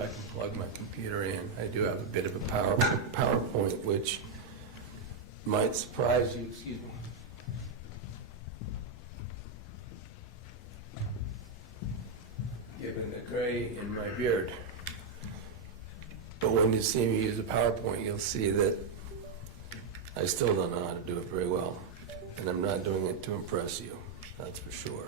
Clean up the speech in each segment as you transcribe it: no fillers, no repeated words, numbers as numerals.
I can plug my computer in. I do have a bit of a PowerPoint, which might surprise you. Excuse me. Given the gray in my beard. But when you see me use a PowerPoint, you'll see that I still don't know how to do it very well. And I'm not doing it to impress you, that's for sure.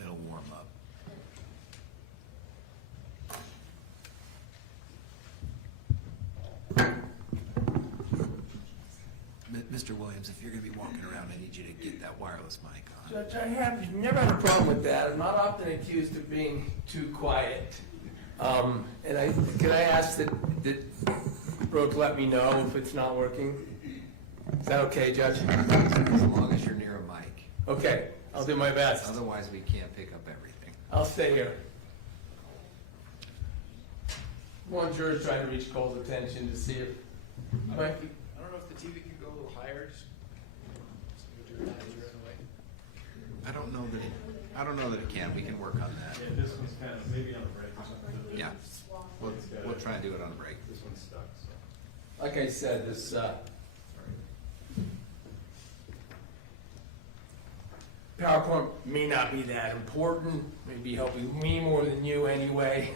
It'll warm up. Mr. Williams, if you're going to be walking around, I need you to get that wireless mic on. Judge, I have never had a problem with that. I'm not often accused of being too quiet. Could I ask that Brooke let me know if it's not working? Is that okay, Judge? As long as you're near a mic. Okay, I'll do my best. Otherwise, we can't pick up everything. I'll stay here. One juror's trying to reach Cole's attention to see if I don't know if the TV can go a little higher. Just do your eyes right away. I don't know that it can. We can work on that. Yeah, this one's kind of, maybe on the break or something. Yeah. We'll try and do it on a break. This one's stuck, so. like I said, this PowerPoint may not be that important, may be helping me more than you anyway.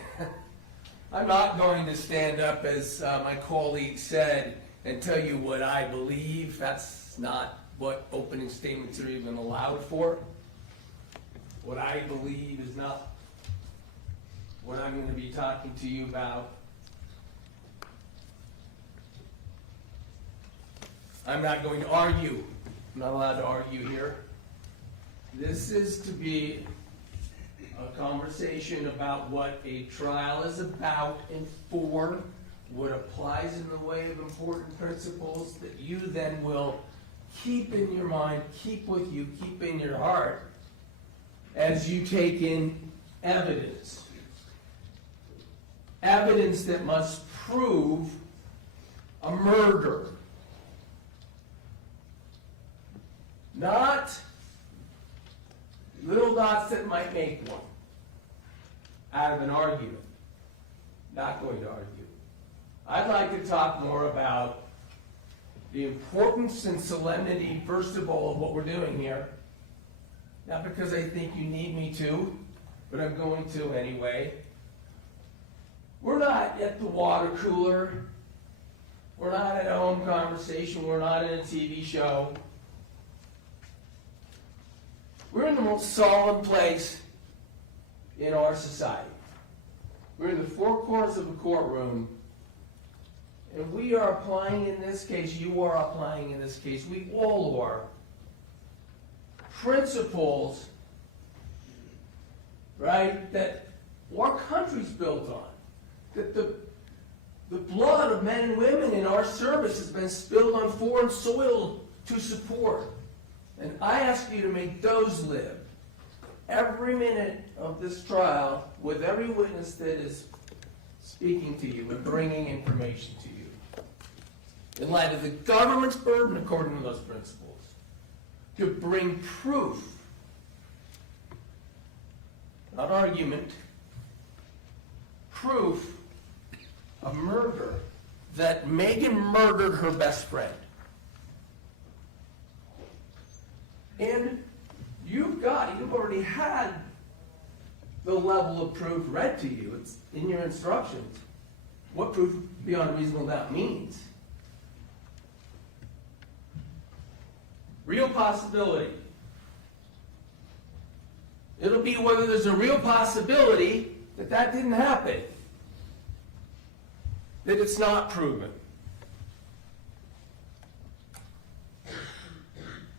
I'm not going to stand up, as my colleague said, and tell you what I believe. That's not what opening statements are even allowed for. What I believe is not what I'm going to be talking to you about. I'm not going to argue. I'm not allowed to argue here. This is to be a conversation about what a trial is about and for, what applies in the way of important principles that you then will keep in your mind, keep with you, keep in your heart as you take in evidence. Evidence that must prove a murder. Not little dots that might make one out of an argument. Not going to argue. I'd like to talk more about the importance and solemnity, first of all, of what we're doing here. Not because I think you need me to, but I'm going to anyway. We're not at the water cooler. We're not at a home conversation. We're not in a TV show. We're in the most solemn place in our society. We're in the four corners of a courtroom, and we are applying in this case, you are applying in this case, we all are, principles, right, that our country's built on. That the blood of men and women in our service has been spilled on foreign soil to support. And I ask you to make those live every minute of this trial with every witness that is speaking to you and bringing information to you. In light of the government's burden, according to those principles, to bring proof, not argument, proof of murder, that Meggan murdered her best friend. And you've already had the level of proof read to you. It's in your instructions. What proof beyond a reasonable doubt means. Real possibility. It'll be whether there's a real possibility that that didn't happen. That it's not proven.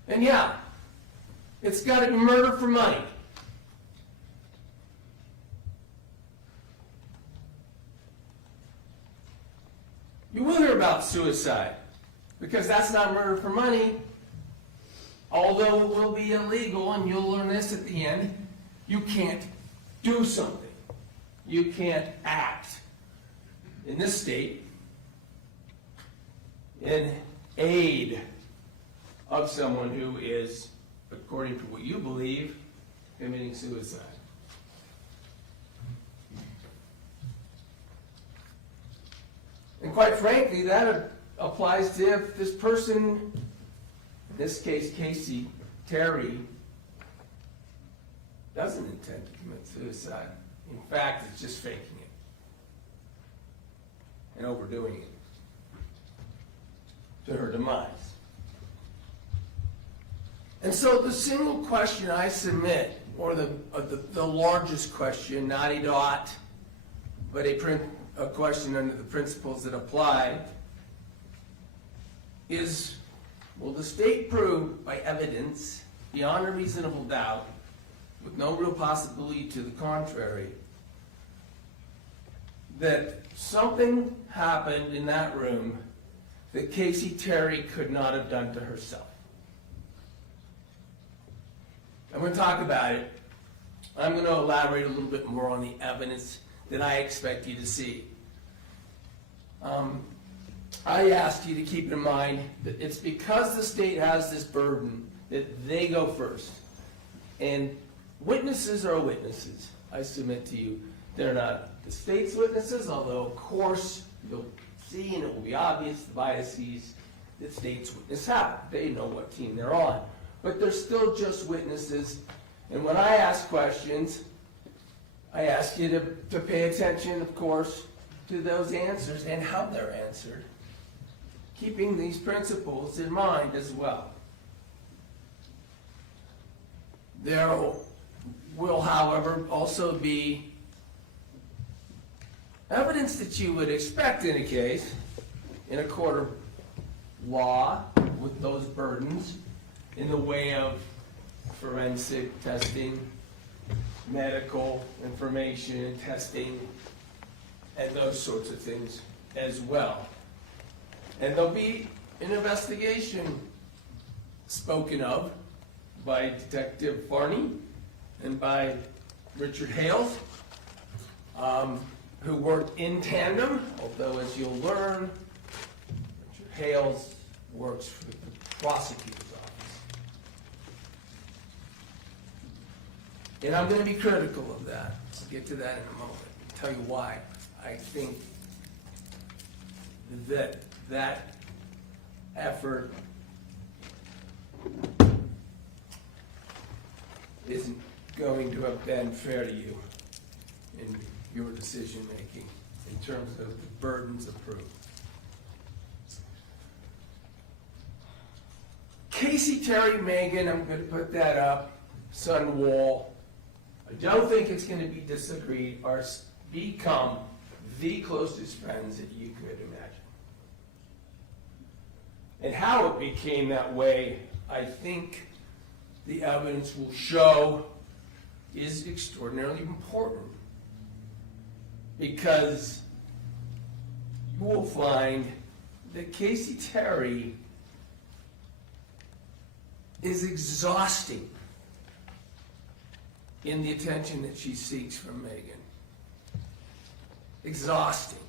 And yeah, it's got to be murder for money. You will hear about suicide, because that's not murder for money, although it will be illegal, and you'll learn this at the end. You can't do something you can't act in this state in aid of someone who is, according to what you believe, committing suicide. And quite frankly, that applies to if this person, in this case Casey Terry, doesn't intend to commit suicide. In fact, it's just faking it and overdoing it to her demise. And so the single question I submit, or the largest question, not a dot, but a question under the principles that apply, is, will the state prove by evidence, beyond a reasonable doubt, with no real possibility to the contrary, that something happened in that room that Casey Terry could not have done to herself? I'm going to talk about it. I'm going to elaborate a little bit more on the evidence that I expect you to see. I ask you to keep in mind that it's because the state has this burden that they go first. And witnesses are witnesses, I submit to you. They're not the state's witnesses, although of course you'll see and it will be obvious the biases that state's witnesses have. They know what team they're on. But they're still just witnesses. And when I ask questions, I ask you to pay attention, of course, to those answers and how they're answered, keeping these principles in mind as well. There will, however, also be evidence that you would expect in a case, in a court of law, with those burdens, in the way of forensic testing, medical information and testing, and those sorts of things as well. And there'll be an investigation spoken of by Detective Varney and by Richard Hales, who worked in tandem, although as you'll learn, Richard Hales works for the prosecutor's office. And I'm going to be critical of that. I'll get to that in a moment. I'll tell you why I think that effort isn't going to have been fair to you in your decision making in terms of the burdens of proof. Casey Terry Meggan, I'm going to put that up, Sundwall, I don't think it's going to be disagreed, or become the closest friends that you could imagine. And how it became that way, I think the evidence will show, is extraordinarily important. Because you will find that Casey Terry is exhausting in the attention that she seeks from Meggan. Exhausting.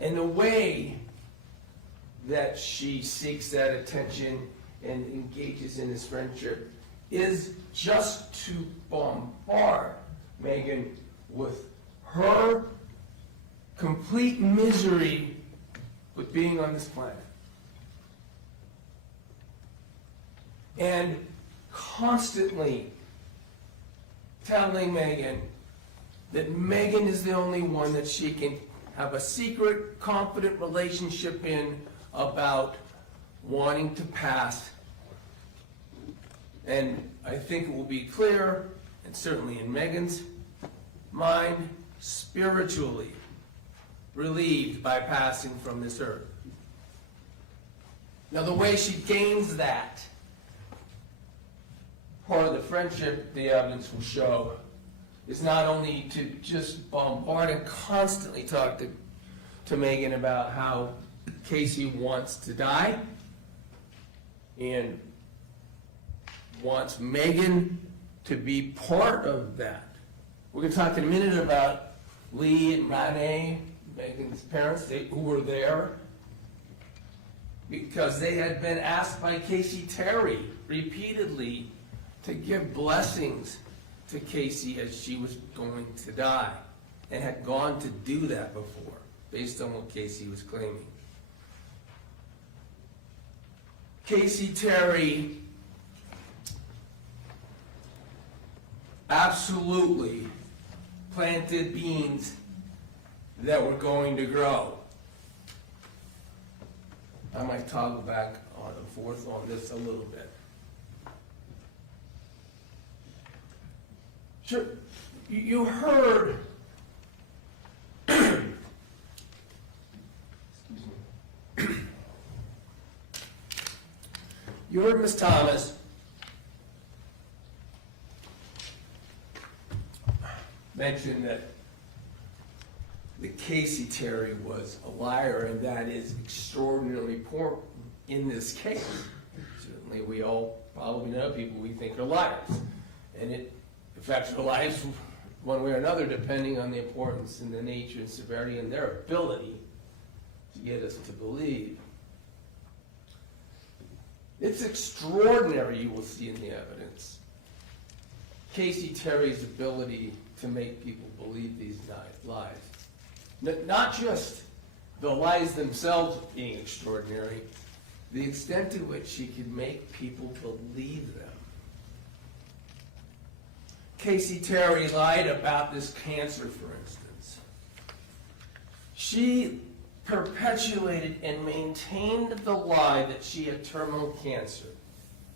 And the way that she seeks that attention and engages in this friendship is just to bombard Meggan with her complete misery with being on this planet. And constantly telling Meggan that Meggan is the only one that she can have a secret, confident relationship in about wanting to pass. And I think it will be clear, and certainly in Meggan's mind, spiritually relieved by passing from this earth. Now, the way she gains that, part of the friendship, the evidence will show, is not only to just bombard and constantly talk to Meggan about how Casey wants to die and wants Meggan to be part of that. We're going to talk in a minute about Lee and Renee, Meggan's parents, who were there, because they had been asked by Casey Terry repeatedly to give blessings to Casey as she was going to die, and had gone to do that before, based on what Casey was claiming. Casey Terry absolutely planted beans that were going to grow. I might toggle back on and forth on this a little bit. Sure, you heard you heard Ms. Thomas mention that Casey Terry was a liar, and that is extraordinarily important in this case. Certainly, we all probably know people we think are liars, and it affects our lives one way or another, depending on the importance and the nature and severity and their ability to get us to believe. It's extraordinary, you will see in the evidence, Casey Terry's ability to make people believe these lies. Not just the lies themselves being extraordinary, the extent to which she could make people believe them. Casey Terry lied about this cancer, for instance. She perpetuated and maintained the lie that she had terminal cancer.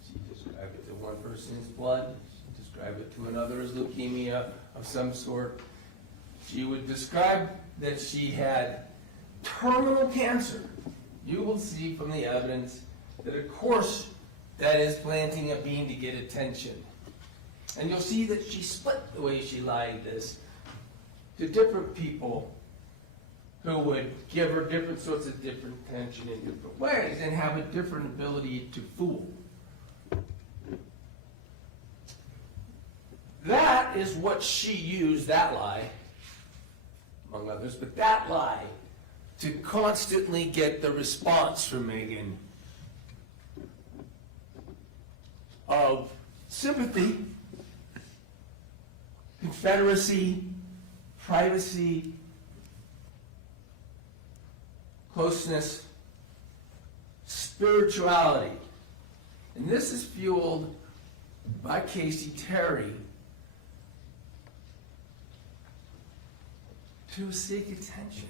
She described it to one person as blood. She described it to another as leukemia of some sort. She would describe that she had terminal cancer. You will see from the evidence that, of course, that is planting a bean to get attention. And you'll see that she split the way she lied this to different people who would give her different sorts of different attention in different ways and have a different ability to fool. That is what she used, that lie, among others, but that lie to constantly get the response from Meggan of sympathy, confederacy, privacy, closeness, spirituality. And this is fueled by Casey Terry to seek attention.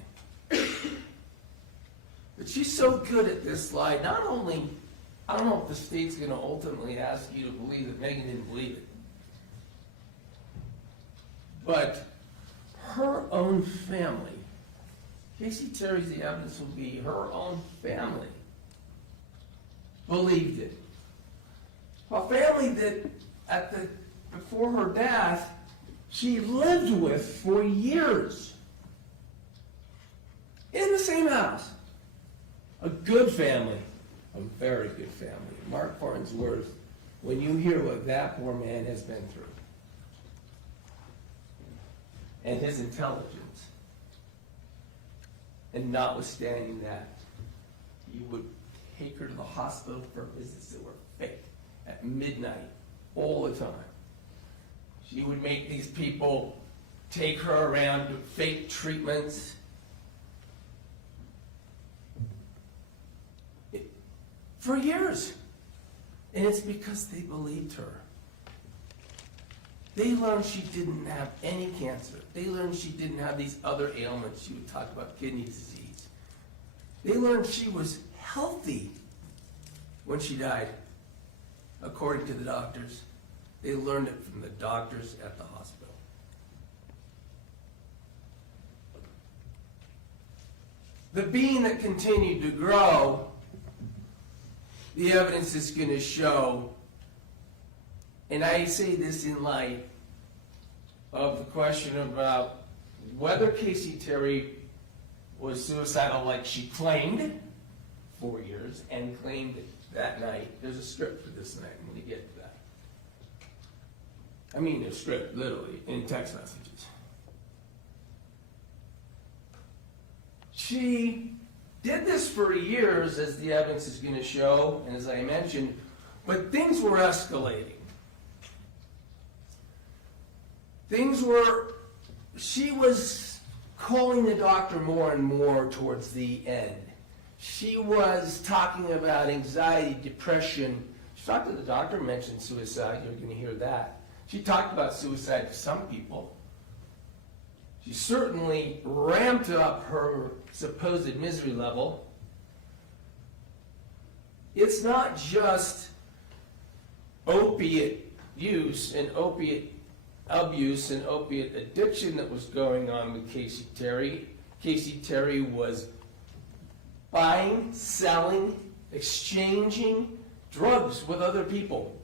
But she's so good at this lie, not only, I don't know if the state's going to ultimately ask you to believe that Meggan didn't believe it, but her own family, Casey Terry's the evidence will be her own family believed it. A family that before her death, she lived with for years. In the same house. A good family. A very good family. Mark Farnsworth, when you hear what that poor man has been through, and his intelligence, and notwithstanding that, you would take her to the hospital for visits that were fake, at midnight, all the time. She would make these people take her around to fake treatments. For years. And it's because they believed her. They learned she didn't have any cancer. They learned she didn't have these other ailments. She would talk about kidney disease. They learned she was healthy when she died, according to the doctors. They learned it from the doctors at the hospital. The bean that continued to grow, the evidence is going to show, and I say this in light of the question about whether Casey Terry was suicidal like she claimed 4 years and claimed it that night. There's a script for this night. I'm going to get to that. I mean a script, literally, in text messages. she did this for years, as the evidence is going to show, and as I mentioned, but things were escalating. She was calling the doctor more and more towards the end. She was talking about anxiety, depression. She talked to the doctor, mentioned suicide, you're going to hear that. She talked about suicide to some people. She certainly ramped up her supposed misery level. It's not just opiate use and opiate abuse and opiate addiction that was going on with Casey Terry. Casey Terry was buying, selling, exchanging drugs with other people.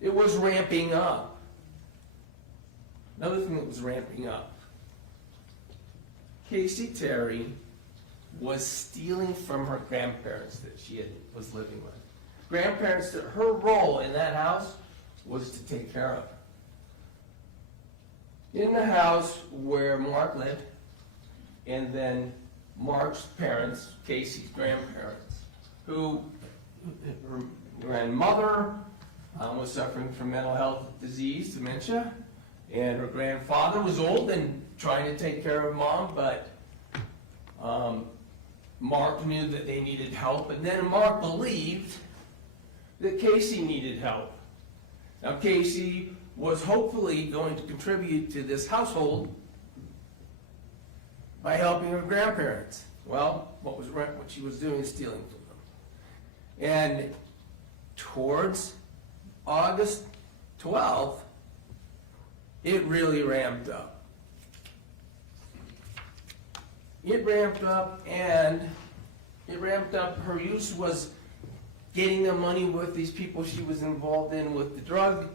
It was ramping up. Another thing that was ramping up. Casey Terry was stealing from her grandparents that she was living with. Grandparents that her role in that house was to take care of. In the house where Mark lived, and then Mark's parents, Casey's grandparents, who her grandmother was suffering from mental health disease, dementia, and her grandfather was old and trying to take care of mom, but Mark knew that they needed help, and then Mark believed that Casey needed help. Now Casey was hopefully going to contribute to this household by helping her grandparents. Well, what she was doing is stealing from them. And towards August 12th, it really ramped up. It ramped up, her use was getting the money with these people she was involved in with the drug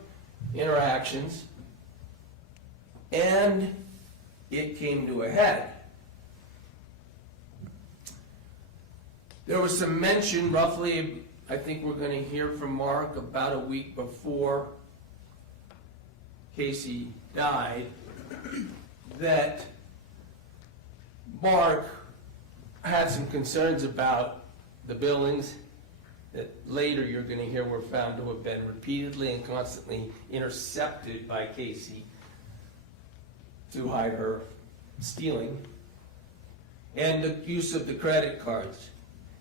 interactions, and it came to a head. There was some mention, roughly, I think we're going to hear from Mark about a week before Casey died, that Mark had some concerns about the billings that later you're going to hear were found to have been repeatedly and constantly intercepted by Casey to hide her stealing, and the use of the credit cards,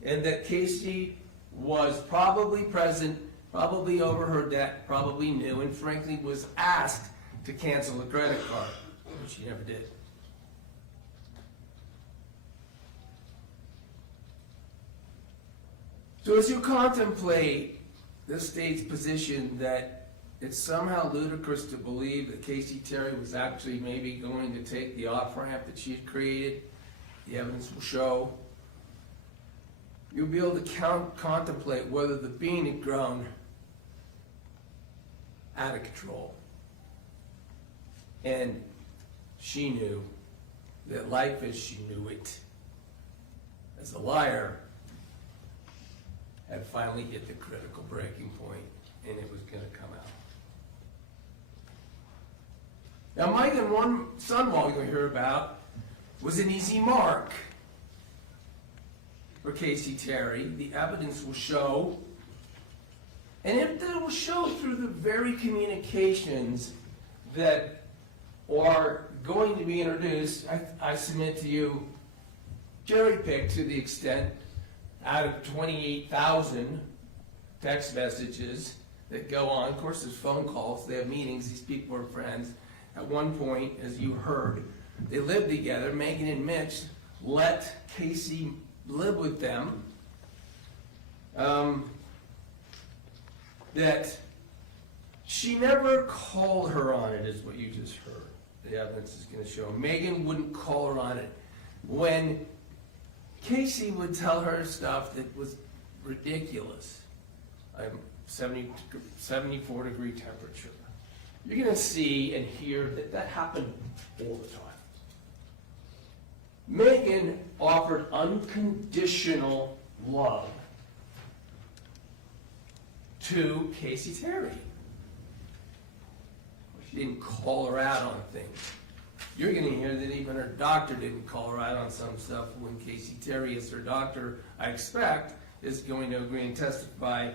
and that Casey was probably present, probably over her debt, probably knew, and frankly was asked to cancel the credit card, which she never did. So as you contemplate the state's position that it's somehow ludicrous to believe that Casey Terry was actually maybe going to take the off-ramp that she had created, the evidence will show, you'll be able to contemplate whether the being had grown out of control. And she knew that life as she knew it, as a liar, had finally hit the critical breaking point, and it was going to come out. Now, Meggan Sundwall, you're going to hear about, was an easy mark for Casey Terry. The evidence will show, and it will show through the very communications that are going to be introduced. I submit to you, cherry-picked to the extent out of 28,000 text messages that go on. Of course, there's phone calls, they have meetings, these people are friends. At one point, as you heard, they lived together. Meggan and Mitch let Casey live with them. That she never called her on it, is what you just heard. The evidence is going to show. Meggan wouldn't call her on it. When Casey would tell her stuff that was ridiculous. 74 degree temperature. You're going to see and hear that happened all the time. Meggan offered unconditional love to Casey Terry. She didn't call her out on things. You're gonna hear that even her doctor didn't call her out on some stuff when Casey Terry, as her doctor, I expect, is going to agree and testify,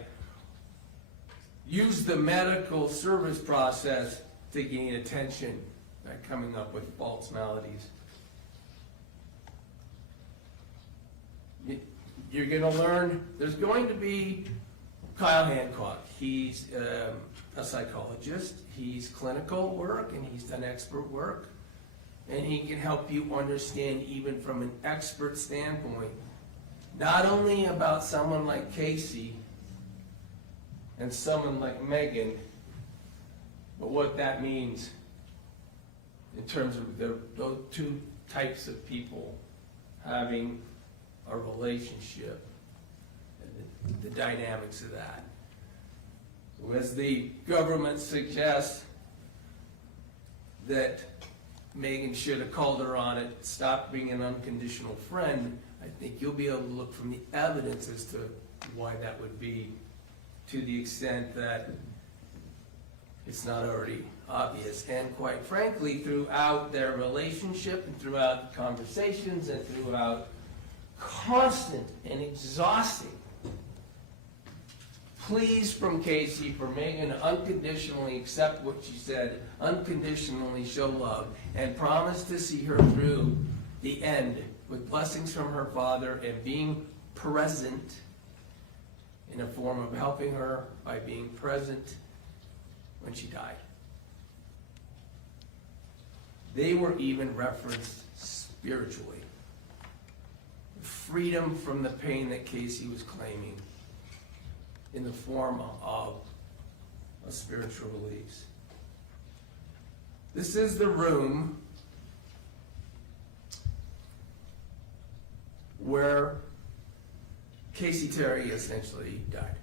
use the medical service process to gain attention by coming up with false maladies. You're gonna learn, there's going to be Kyle Hancock. He's a psychologist, he's clinical work, and he's done expert work. And he can help you understand, even from an expert standpoint, not only about someone like Casey and someone like Meggan, but what that means in terms of those two types of people having a relationship and the dynamics of that. So as the government suggests that Meggan should have called her on it, stop being an unconditional friend, I think you'll be able to look from the evidence as to why that would be, to the extent that it's not already obvious. And quite frankly, throughout their relationship and throughout the conversations and throughout constant and exhausting pleas from Casey for Meggan to unconditionally accept what she said, unconditionally show love, and promise to see her through the end with blessings from her father and being present in a form of helping her by being present when she died. They were even referenced spiritually. Freedom from the pain that Casey was claiming in the form of a spiritual release. This is the room where Casey Terry essentially died.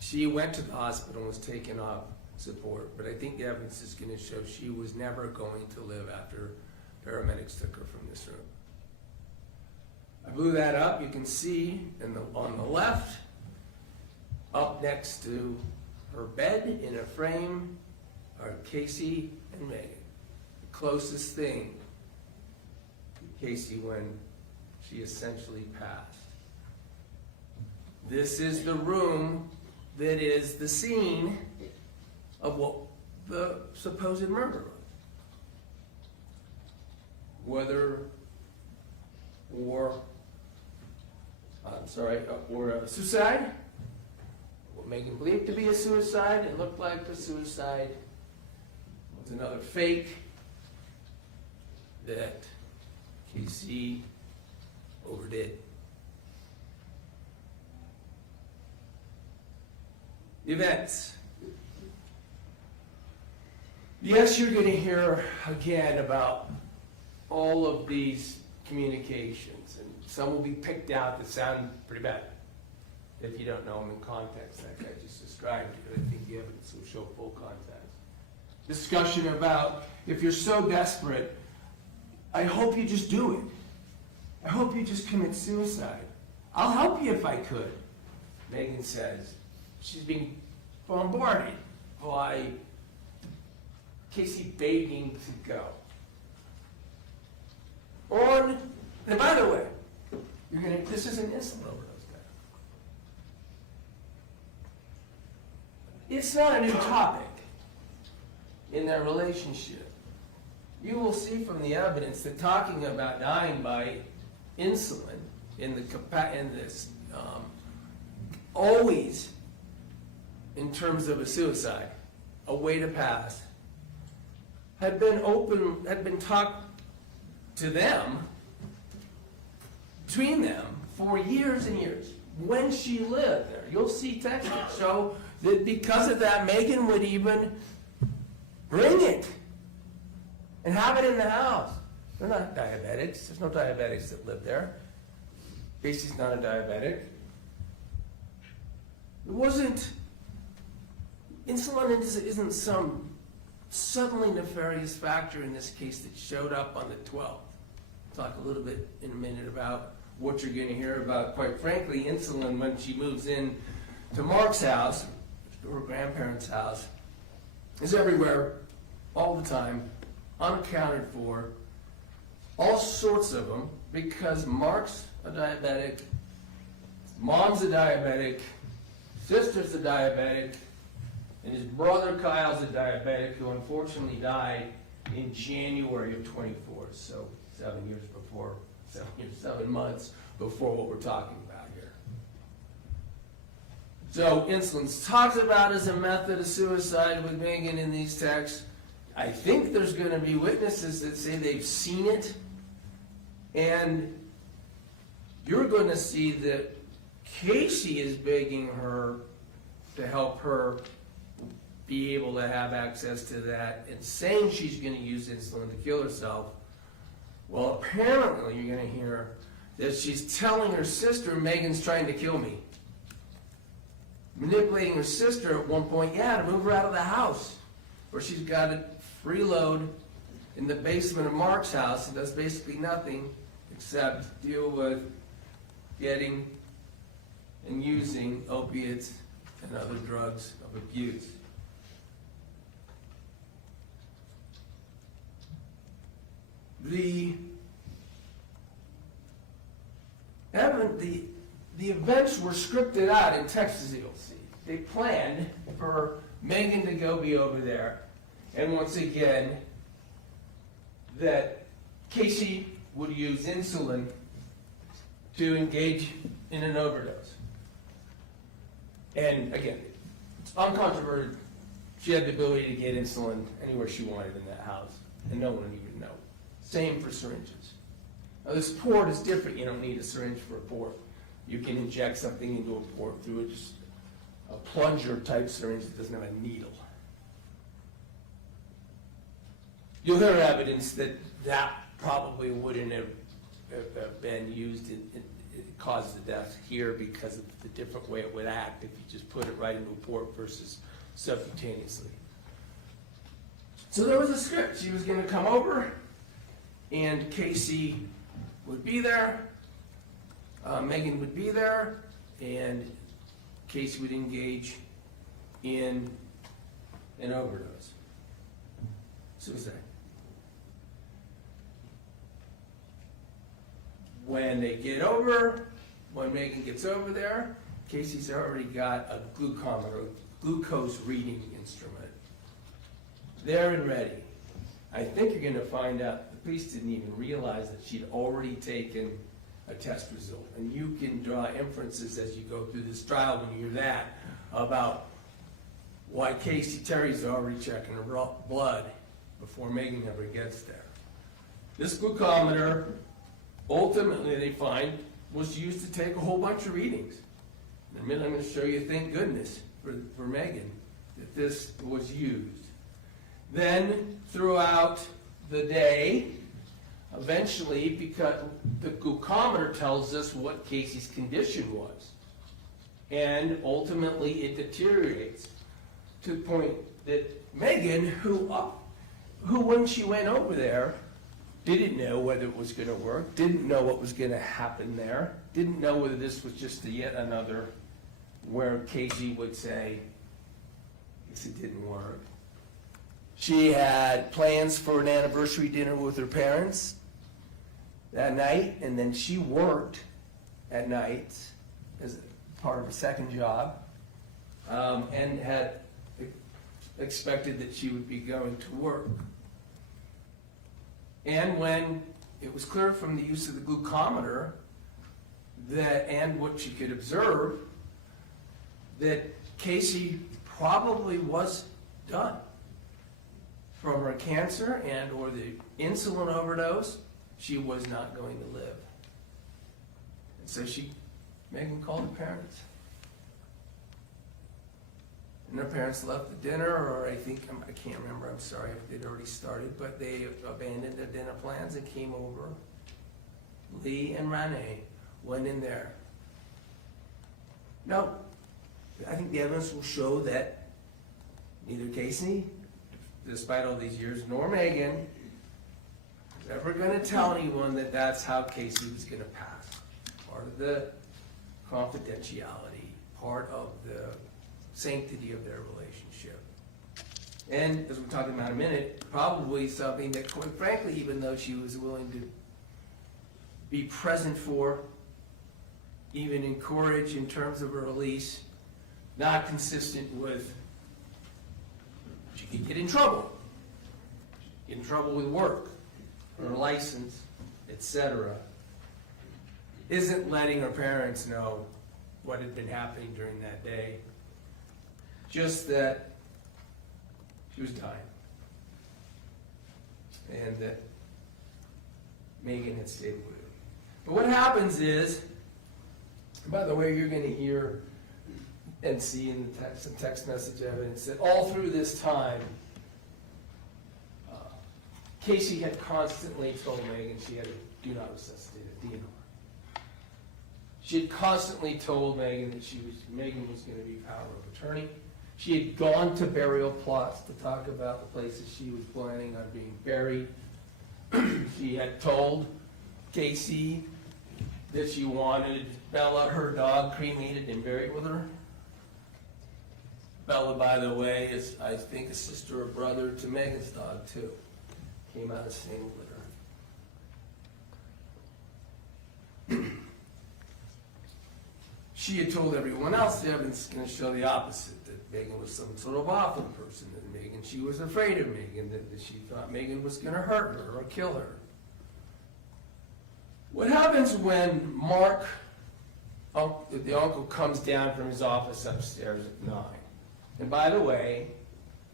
She went to the hospital and was taken off support, but I think the evidence is going to show she was never going to live after paramedics took her from this room. I blew that up. You can see on the left, up next to her bed in a frame, are Casey and Meggan. The closest thing to Casey when she essentially passed. This is the room that is the scene of what the supposed murder was. Or a suicide. What Meggan believed to be a suicide, it looked like a suicide. It was another fake that Casey overdid. Events. Yes, you're going to hear again about all of these communications, and some will be picked out that sound pretty bad if you don't know them in context, like I just described, but I think the evidence will show full context. Discussion about, if you're so desperate, I hope you just do it. I hope you just commit suicide. I'll help you if I could. Meggan says she's being bombarded by Casey begging to go. And by the way, this is an insulin overdose guy. It's not a new topic in their relationship. You will see from the evidence that talking about dying by insulin in this always in terms of a suicide, a way to pass, had been talked to them, between them, for years and years. When she lived there, you'll see texts that show that because of that, Meggan would even bring it and have it in the house. They're not diabetics. There's no diabetics that live there. Casey's not a diabetic. It wasn't, insulin isn't some suddenly nefarious factor in this case that showed up on the 12th. I'll talk a little bit in a minute about what you're going to hear about. Quite frankly, insulin, when she moves in to Mark's house, her grandparents' house, is everywhere all the time, unaccounted for, all sorts of them, because Mark's a diabetic, mom's a diabetic, sister's a diabetic, and his brother Kyle's a diabetic who unfortunately died in January of '24, so 7 months before what we're talking about here. So insulin's talked about as a method of suicide with Meggan in these texts. I think there's going to be witnesses that say they've seen it, and you're going to see that Casey is begging her to help her be able to have access to that and saying she's going to use insulin to kill herself. Well, apparently you're going to hear that she's telling her sister, Megan's trying to kill me. Manipulating her sister at one point, to move her out of the house, where she's got to freeload in the basement of Mark's house and does basically nothing except deal with getting and using opiates and other drugs of abuse. The events were scripted out in Texas, you'll see. They planned for Meggan to go be over there, and once again, that Casey would use insulin to engage in an overdose. And again, it's uncontroverted. She had the ability to get insulin anywhere she wanted in that house, and no one would even know. Same for syringes. Now this port is different. You don't need a syringe for a port. You can inject something into a port through just a plunger type syringe that doesn't have a needle. You'll hear evidence that that probably wouldn't have been used. It caused the death here because of the different way it would act if you just put it right into a port versus subcutaneously. So there was a script. She was going to come over, and Casey would be there, Meggan would be there, and Casey would engage in an overdose. Suicide. When Meggan gets over there, Casey's already got a glucometer, glucose reading instrument. There and ready. I think you're going to find out the police didn't even realize that she'd already taken a test result. And you can draw inferences as you go through this trial when you hear that about why Casey Terry's already checking her blood before Meggan ever gets there. This glucometer, ultimately they find, was used to take a whole bunch of readings. In a minute I'm going to show you, thank goodness for Meggan, that this was used. Then throughout the day, eventually, because the glucometer tells us what Casey's condition was, and ultimately it deteriorates to the point that Meggan, who when she went over there, didn't know whether it was going to work, didn't know what was going to happen there, didn't know whether this was just yet another where Casey would say, yes, it didn't work. She had plans for an anniversary dinner with her parents that night, and then she worked at night as part of a second job, and had expected that she would be going to work. And when it was clear from the use of the glucometer that, and what she could observe, that Casey probably was done from her cancer and or the insulin overdose, she was not going to live. And so Meggan called her parents. And her parents left the dinner, or I can't remember, I'm sorry if they'd already started, but they abandoned their dinner plans and came over. Lee and Renee went in there. Now, I think the evidence will show that neither Casey, despite all these years, nor Meggan is ever going to tell anyone that that's how Casey was going to pass. Part of the confidentiality, part of the sanctity of their relationship. And as we're talking about in a minute, probably something that quite frankly, even though she was willing to be present for, even encourage in terms of her release, not consistent with, she could get in trouble. Get in trouble with work, her license, etc. Isn't letting her parents know what had been happening during that day. Just that she was dying. And that Meggan had stayed with her. But what happens is, by the way, you're going to hear and see in the text, some text message evidence that all through this time, Casey had constantly told Meggan she had a do not resuscitate, a DNR. She had constantly told Meggan that Meggan was going to be power of attorney. She had gone to burial plots to talk about the places she was planning on being buried. She had told Casey that she wanted Bella, her dog, cremated and buried with her. Bella, by the way, is, I think, a sister or brother to Megan's dog, too. Came out of the same litter. She had told everyone else, the evidence is going to show the opposite, that Meggan was some sort of awful person, that Meggan, she was afraid of Meggan, that she thought Meggan was going to hurt her or kill her. What happens when Mark, the uncle, comes down from his office upstairs at 9? And by the way,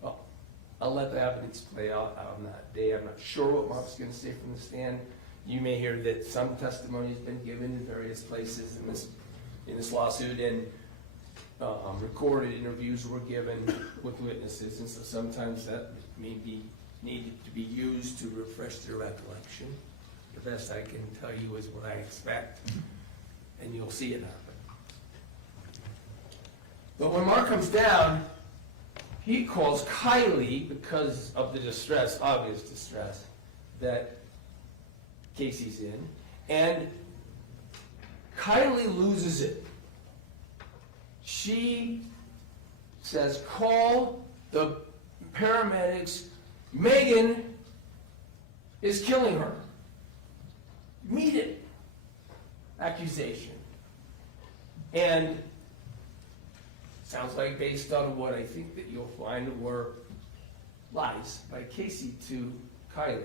I'll let the evidence play out on that day. I'm not sure what Mark's going to say from the stand. You may hear that some testimony has been given in various places in this lawsuit, and recorded interviews were given with witnesses, and so sometimes that may be needed to be used to refresh their recollection. The best I can tell you is what I expect, and you'll see it happen. But when Mark comes down, he calls Kylie because of the distress, obvious distress, that Casey's in, and Kylie loses it. She says, call the paramedics. Meggan is killing her. Immediate accusation. And sounds like, based on what I think that you'll find were lies by Casey to Kylie.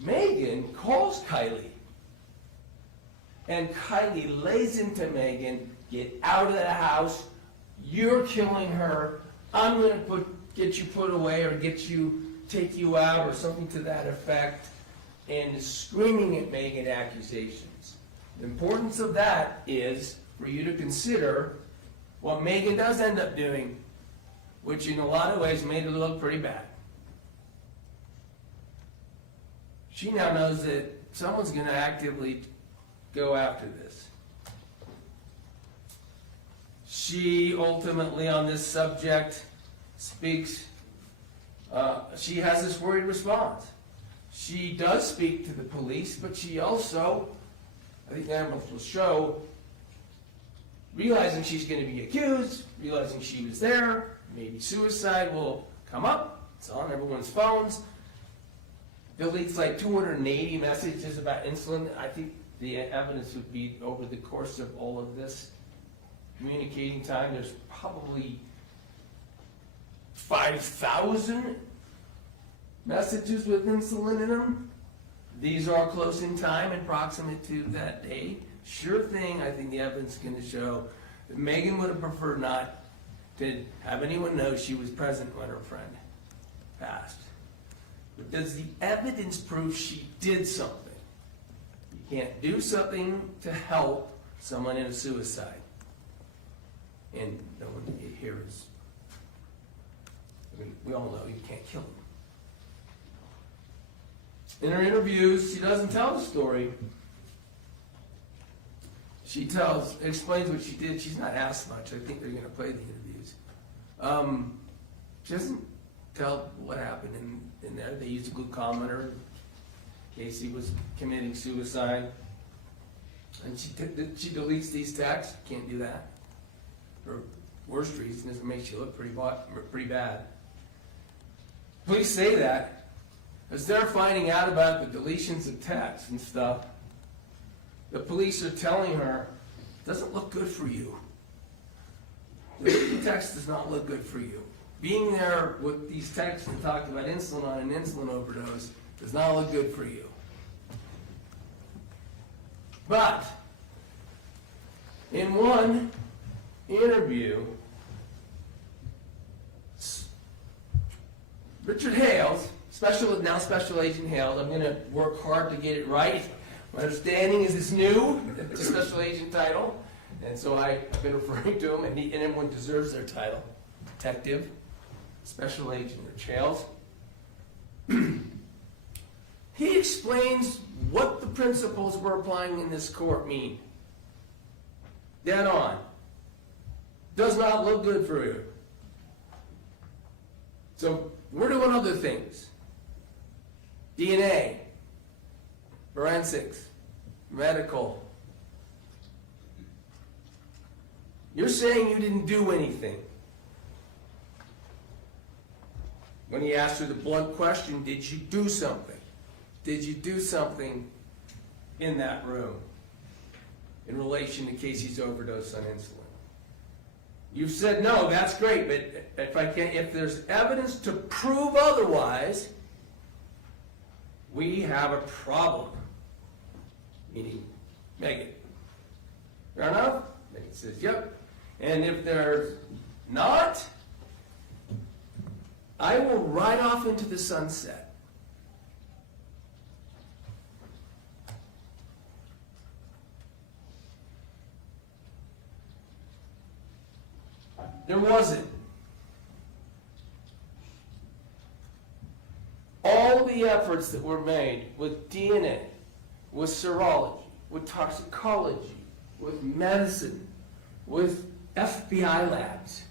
Meggan calls Kylie. And Kylie lays into Meggan, get out of the house, you're killing her, I'm going to get you put away or take you out or something to that effect, and screaming at Meggan accusations. The importance of that is for you to consider what Meggan does end up doing, which in a lot of ways made it look pretty bad. She now knows that someone's going to actively go after this. She ultimately, on this subject, speaks, she has this worried response. She does speak to the police, but she also, I think the evidence will show, realizing she's going to be accused, realizing she was there, maybe suicide will come up, it's on everyone's phones, deletes like 280 messages about insulin. I think the evidence would be over the course of all of this communicating time, there's probably 5,000 messages with insulin in them. These are close in time and proximate to that day. Sure thing, I think the evidence is going to show that Meggan would have preferred not to have anyone know she was present when her friend passed. But does the evidence prove she did something? You can't do something to help someone in a suicide. And no one here is, I mean, we all know you can't kill them. In her interviews, she doesn't tell the story. She explains what she did. She's not asked much. I think they're going to play the interviews. She doesn't tell what happened in there. They used a glucometer. Casey was committing suicide. And she deletes these texts. Can't do that. Her worst reason is it makes you look pretty bad. Police say that as they're finding out about the deletions of texts and stuff. The police are telling her, doesn't look good for you. The text does not look good for you. Being there with these texts that talk about insulin on an insulin overdose does not look good for you. But in one interview, Richard Hales, now Special Agent Hales, I'm going to work hard to get it right. My understanding is it's new, it's a Special Agent title, and so I've been referring to him, and everyone deserves their title. Detective, Special Agent Rich Hales. He explains what the principles we're applying in this court mean. Dead on. Does not look good for you. So we're doing other things. DNA, forensics, medical. You're saying you didn't do anything. When he asked her the blunt question, did you do something? Did you do something in that room in relation to Casey's overdose on insulin? You've said no, that's great, but if there's evidence to prove otherwise, we have a problem. Meaning Meggan. Fair enough? Meggan says, yep. And if there's not, I will ride off into the sunset. There wasn't. All the efforts that were made with DNA, with serology, with toxicology, with medicine, with FBI labs,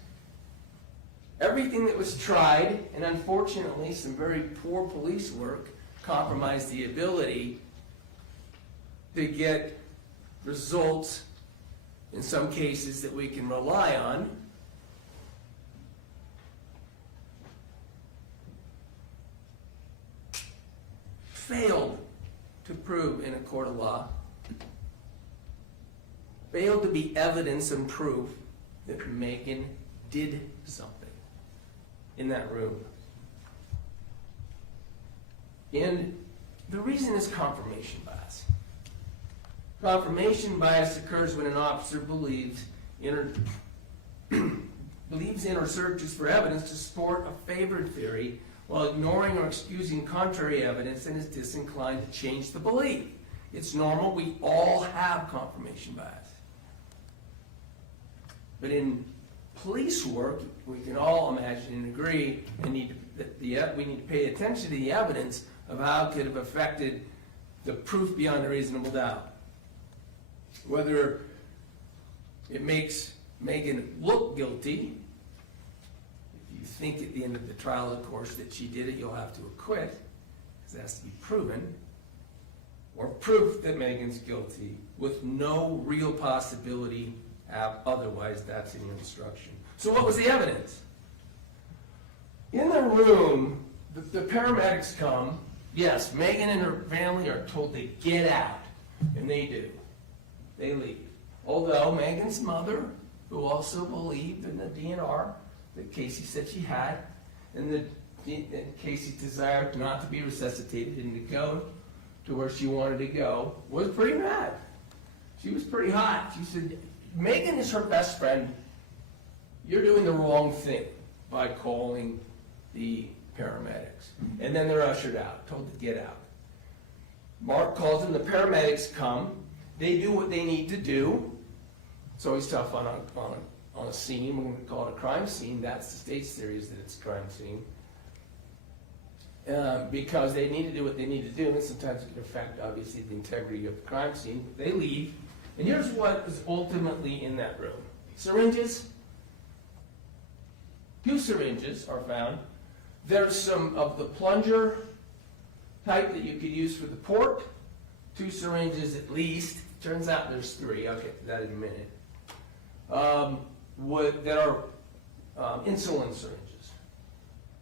everything that was tried, and unfortunately some very poor police work compromised the ability to get results in some cases that we can rely on. Failed to prove in a court of law, failed to be evidence and proof that Meggan did something in that room. And the reason is confirmation bias. Confirmation bias occurs when an officer believes in or searches for evidence to support a favored theory while ignoring or excusing contrary evidence and is disinclined to change the belief. It's normal. We all have confirmation bias. But in police work, we can all imagine and agree we need to pay attention to the evidence of how it could have affected the proof beyond a reasonable doubt. Whether it makes Meggan look guilty. If you think at the end of the trial, of course, that she did it, you'll have to acquit, because it has to be proven. Or proof that Meggan's guilty with no real possibility otherwise. That's in your instruction. So what was the evidence? In the room, the paramedics come. Yes, Meggan and her family are told to get out, and they do. They leave. Although Meggan's mother, who also believed in the DNR that Casey said she had, and that Casey desired not to be resuscitated and to go to where she wanted to go, was pretty mad. She was pretty hot. She said, Meggan is her best friend. You're doing the wrong thing by calling the paramedics. And then they're ushered out, told to get out. Mark calls them, the paramedics come, they do what they need to do. It's always tough on a scene. We're going to call it a crime scene. That's the state's theory, is that it's a crime scene. Because they need to do what they need to do, and sometimes it can affect, obviously, the integrity of the crime scene. They leave, and here's what is ultimately in that room. Syringes. 2 syringes are found. There's some of the plunger type that you could use for the port. 2 syringes at least. Turns out there's 3. I'll get to that in a minute. That are insulin syringes.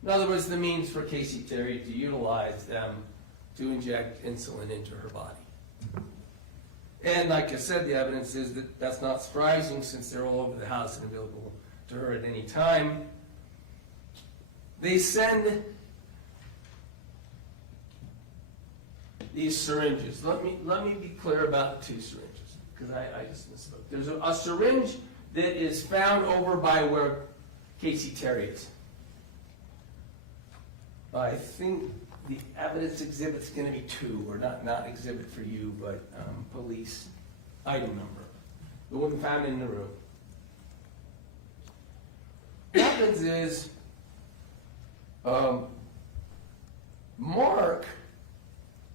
In other words, the means for Casey Terry to utilize them to inject insulin into her body. And like I said, the evidence is that that's not surprising since they're all over the house and available to her at any time. They send these syringes. Let me be clear about the two syringes, because I just misspoke. There's a syringe that is found over by where Casey Terry is. I think the evidence exhibit's gonna be 2, or not exhibit for you, but police item number. The one found in the room. What happens is, Mark,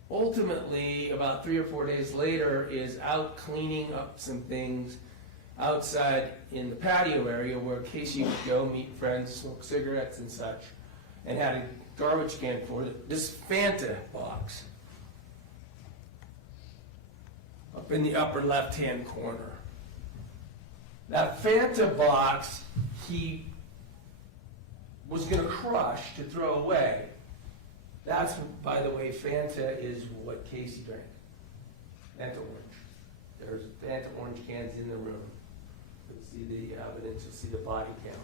ultimately, about 3 or 4 days later, is out cleaning up some things outside in the patio area where Casey would go meet friends, smoke cigarettes and such, and had a garbage can for this Fanta box up in the upper left-hand corner. That Fanta box he was going to crush to throw away. That's, by the way, Fanta is what Casey drank. Fanta orange. There's Fanta orange cans in the room. You'll see the evidence, you'll see the body camera.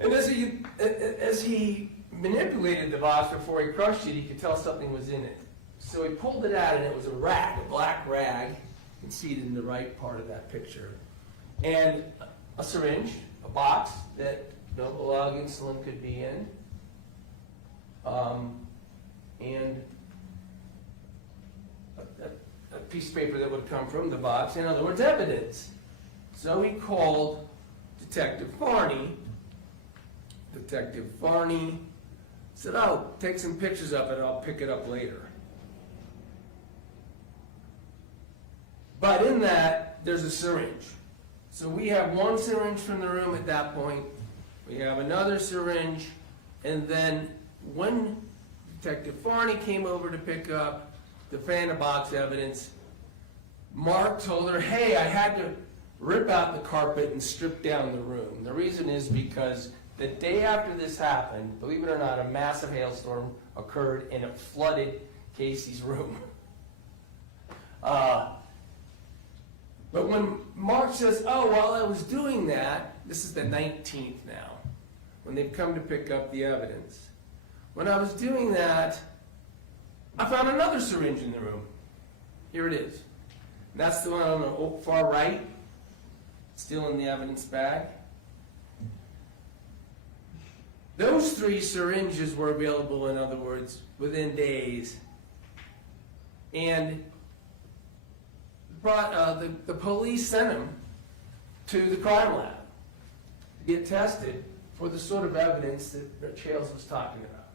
And as he manipulated the box before he crushed it, he could tell something was in it. So he pulled it out and it was a rag, a black rag. You can see it in the right part of that picture. And a syringe, a box that no log insulin could be in. And a piece of paper that would come from the box, in other words, evidence. So he called Detective Varney. Detective Varney said, "Oh, take some pictures of it, I'll pick it up later." But in that, there's a syringe. So we have one syringe from the room at that point. We have another syringe, and then when Detective Varney came over to pick up the Fanta box evidence, Mark told her, "Hey, I had to rip out the carpet and strip down the room." The reason is because the day after this happened, believe it or not, a massive hailstorm occurred and it flooded Casey's room. But when Mark says, "Oh, while I was doing that," this is the 19th now, when they've come to pick up the evidence. "When I was doing that, I found another syringe in the room." Here it is. That's the one on the far right, still in the evidence bag. Those 3 syringes were available, in other words, within days. And the police sent them to the crime lab to get tested for the sort of evidence that Chales was talking about.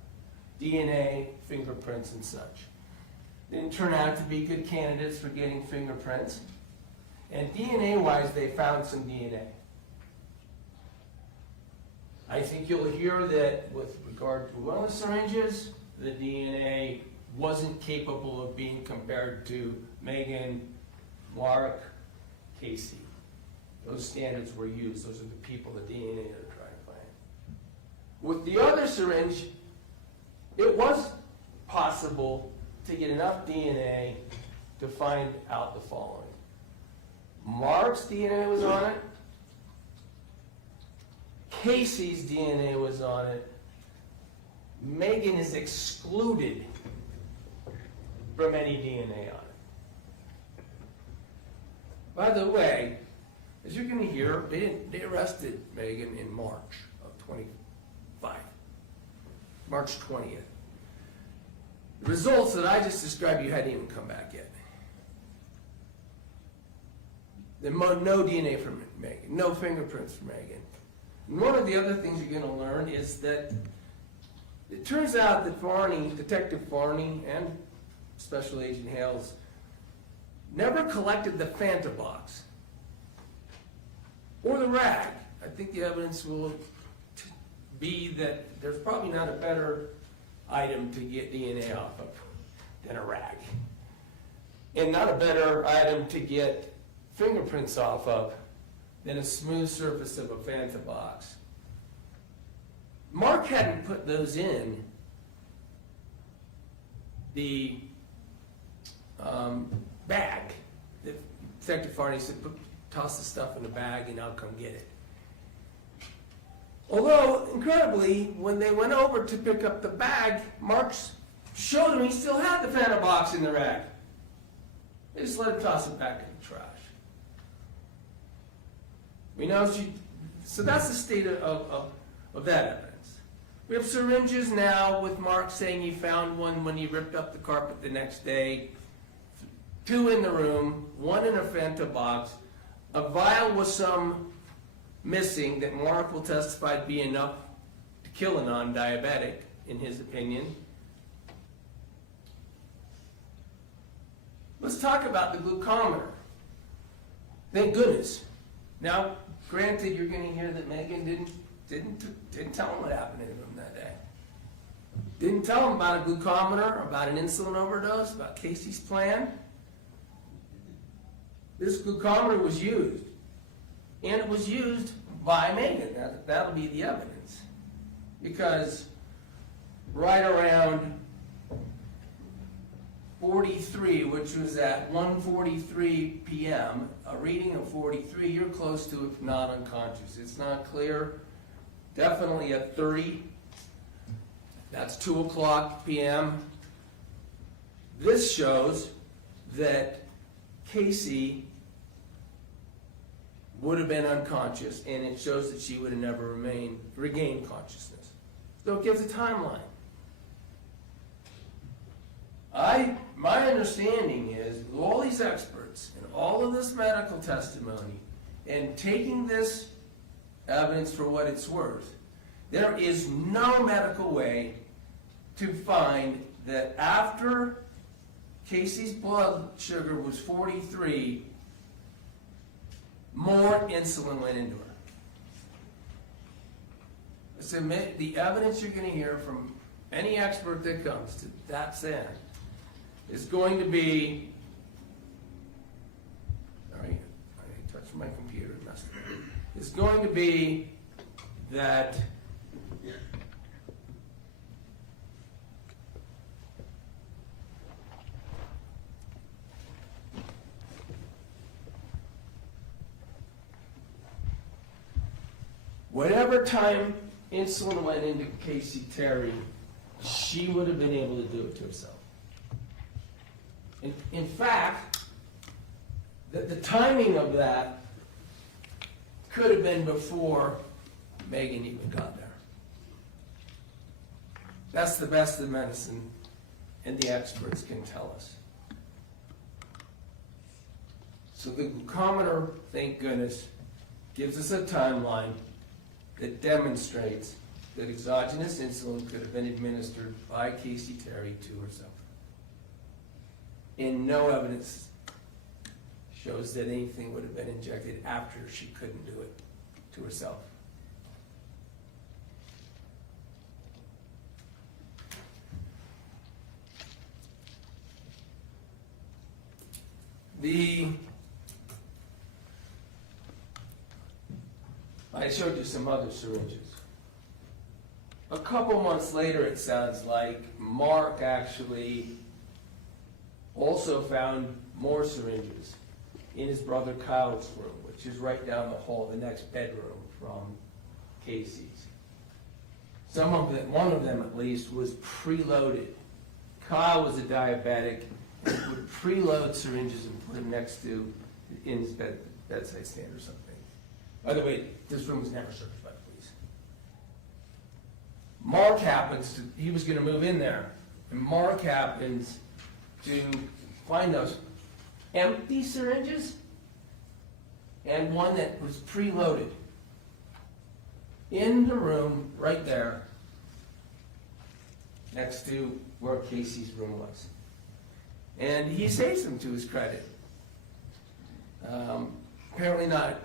DNA, fingerprints, and such. Didn't turn out to be good candidates for getting fingerprints. And DNA-wise, they found some DNA. I think you'll hear that with regard to one of the syringes, the DNA wasn't capable of being compared to Meggan, Mark, Casey. Those standards were used. Those are the people, the DNA they're trying to find. With the other syringe, it was possible to get enough DNA to find out the following. Mark's DNA was on it. Casey's DNA was on it. Meggan is excluded from any DNA on it. By the way, as you're going to hear, they arrested Meggan in March of 25. March 20th. The results that I just described you hadn't even come back yet. There no DNA from Meggan, no fingerprints from Meggan. And one of the other things you're going to learn is that it turns out that Varney, Detective Varney and Special Agent Hales never collected the Fanta box or the rag. I think the evidence will be that there's probably not a better item to get DNA off of than a rag. And not a better item to get fingerprints off of than a smooth surface of a Fanta box. Mark hadn't put those in the bag. The Detective Farney said, toss the stuff in the bag and I'll come get it. Although, incredibly, when they went over to pick up the bag, Mark showed him he still had the Fanta box in the rack. They just let him toss it back in the trash. We know so that's the state of that evidence. We have syringes now with Mark saying he found one when he ripped up the carpet the next day. 2 in the room, 1 in a Fanta box. A vial with some missing that Mark will testify to be enough to kill a non-diabetic, in his opinion. Let's talk about the glucometer. Thank goodness. Now, granted, you're going to hear that Meggan didn't tell him what happened in the room that day. Didn't tell him about a glucometer, about an insulin overdose, about Casey's plan. This glucometer was used, and it was used by Meggan. That'll be the evidence. Because right around 43, which was at 1:43 p.m., a reading of 43, you're close to, if not unconscious. It's not clear. Definitely at 30. That's 2 o'clock p.m. This shows that Casey would have been unconscious, and it shows that she would have never regained consciousness. So it gives a timeline. My understanding is, with all these experts and all of this medical testimony, and taking this evidence for what it's worth, there is no medical way to find that after Casey's blood sugar was 43, more insulin went into her. Submit the evidence you're going to hear from any expert that comes to that end is going to be, I touched my computer, messed it up. It's going to be that whatever time insulin went into Casey Terry, she would have been able to do it to herself. In fact, the timing of that could have been before Meggan even got there. That's the best the medicine and the experts can tell us. So the glucometer, thank goodness, gives us a timeline that demonstrates that exogenous insulin could have been administered by Casey Terry to herself. And no evidence shows that anything would have been injected after she couldn't do it to herself. I showed you some other syringes. A couple months later, it sounds like, Mark actually also found more syringes in his brother Kyle's room, which is right down the hall, the next bedroom from Casey's. Some of them, one of them at least, was preloaded. Kyle was a diabetic and would preload syringes and put them next to in his bedside stand or something. By the way, this room was never searched by the police. Mark happens to, he was going to move in there, and Mark happens to find those empty syringes and one that was preloaded in the room right there next to where Casey's room was. And he saves them to his credit. Apparently not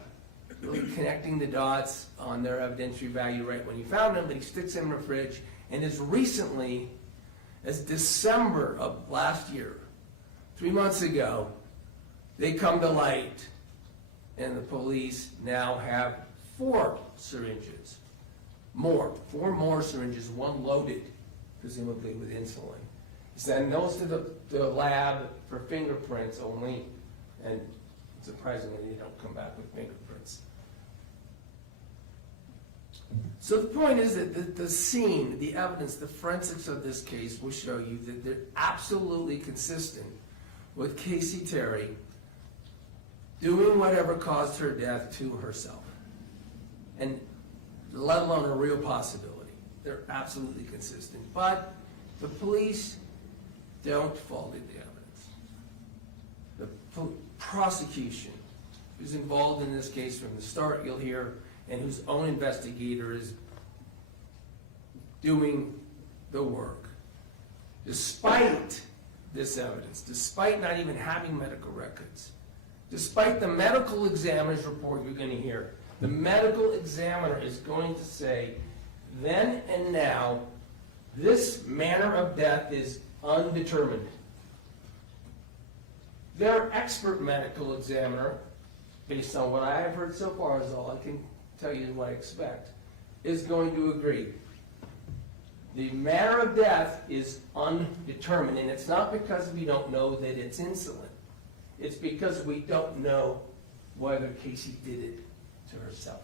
really connecting the dots on their evidentiary value right when he found them, but he sticks them in the fridge. And as recently as December of last year, 3 months ago, they come to light, and the police now have 4 syringes four more syringes, one loaded, presumably with insulin. Send those to the lab for fingerprints only, and surprisingly, they don't come back with fingerprints. So the point is that the scene, the evidence, the forensics of this case will show you that they're absolutely consistent with Casey Terry doing whatever caused her death to herself. And let alone a real possibility. They're absolutely consistent. But the police don't follow the evidence. The prosecution, who's involved in this case from the start, you'll hear, and whose own investigator is doing the work. Despite this evidence, despite not even having medical records, despite the medical examiner's report you're going to hear, the medical examiner is going to say, then and now, this manner of death is undetermined. Their expert medical examiner, based on what I have heard so far, is all I can tell you what I expect, is going to agree. The manner of death is undetermined, and it's not because we don't know that it's insulin. It's because we don't know whether Casey did it to herself.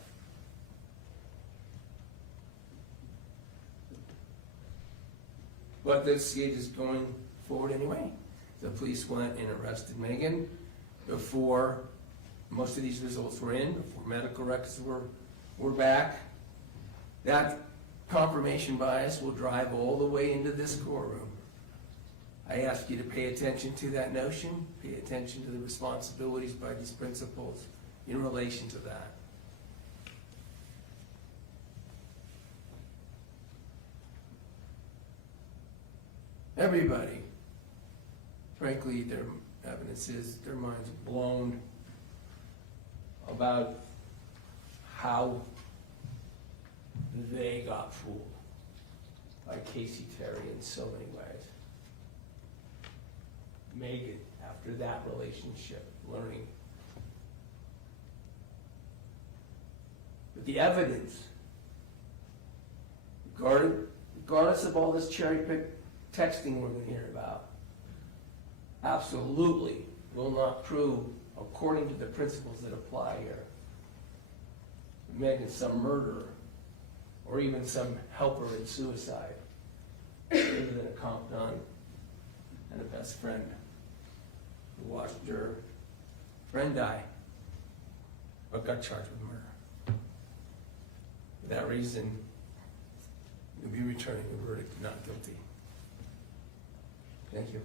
But this case is going forward anyway. The police went and arrested Meggan before most of these results were in, before medical records were back. That confirmation bias will drive all the way into this courtroom. I ask you to pay attention to that notion, pay attention to the responsibilities by these principals in relation to that. Everybody, frankly, their evidence is their minds are blown about how they got fooled by Casey Terry in so many ways. Meggan, after that relationship, learning. But the evidence, regardless of all this cherry-picked texting we're going to hear about, absolutely will not prove, according to the principles that apply here, Meggan's some murderer or even some helper in suicide, other than a comp gun and a best friend who watched her friend die but got charged with murder. For that reason, you'll be returning a verdict of not guilty. Thank you.